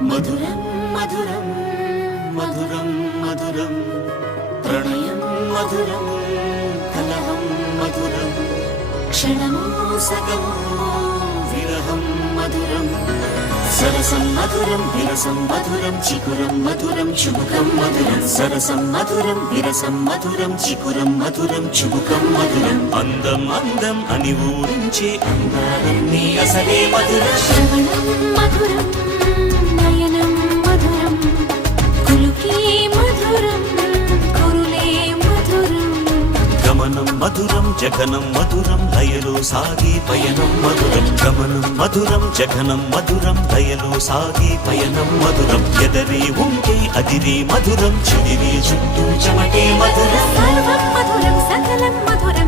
మధురం మధురం మధురం మధురం ప్రణయం మధురం కలహం మధురం క్షణమో సగమో విరహం మధురం సరసం మధురం విరసం మధురం చికురం మధురం చుబుకం మధురం సరసం మధురం విరసం మధురం చికురం మధురం చుబుకం మధురం అందం అందం అని ఊరించే అందాలన్నీ అసలే మధురం శ్రవణం మధురం నయనం మధురం కులుకే మధురం కురులే మధురం గమనం మధురం జగనం మధురం లయలో సాగే పయనం మధురం గమనం మధురం జగనం మధురం లయలో సాగే పయనం మధురం ఎదరి ఉంటే అదిరే మధురం చెదిరే చుట్టూ చెమటే మధురం సర్వం మధురం సకలం మధురం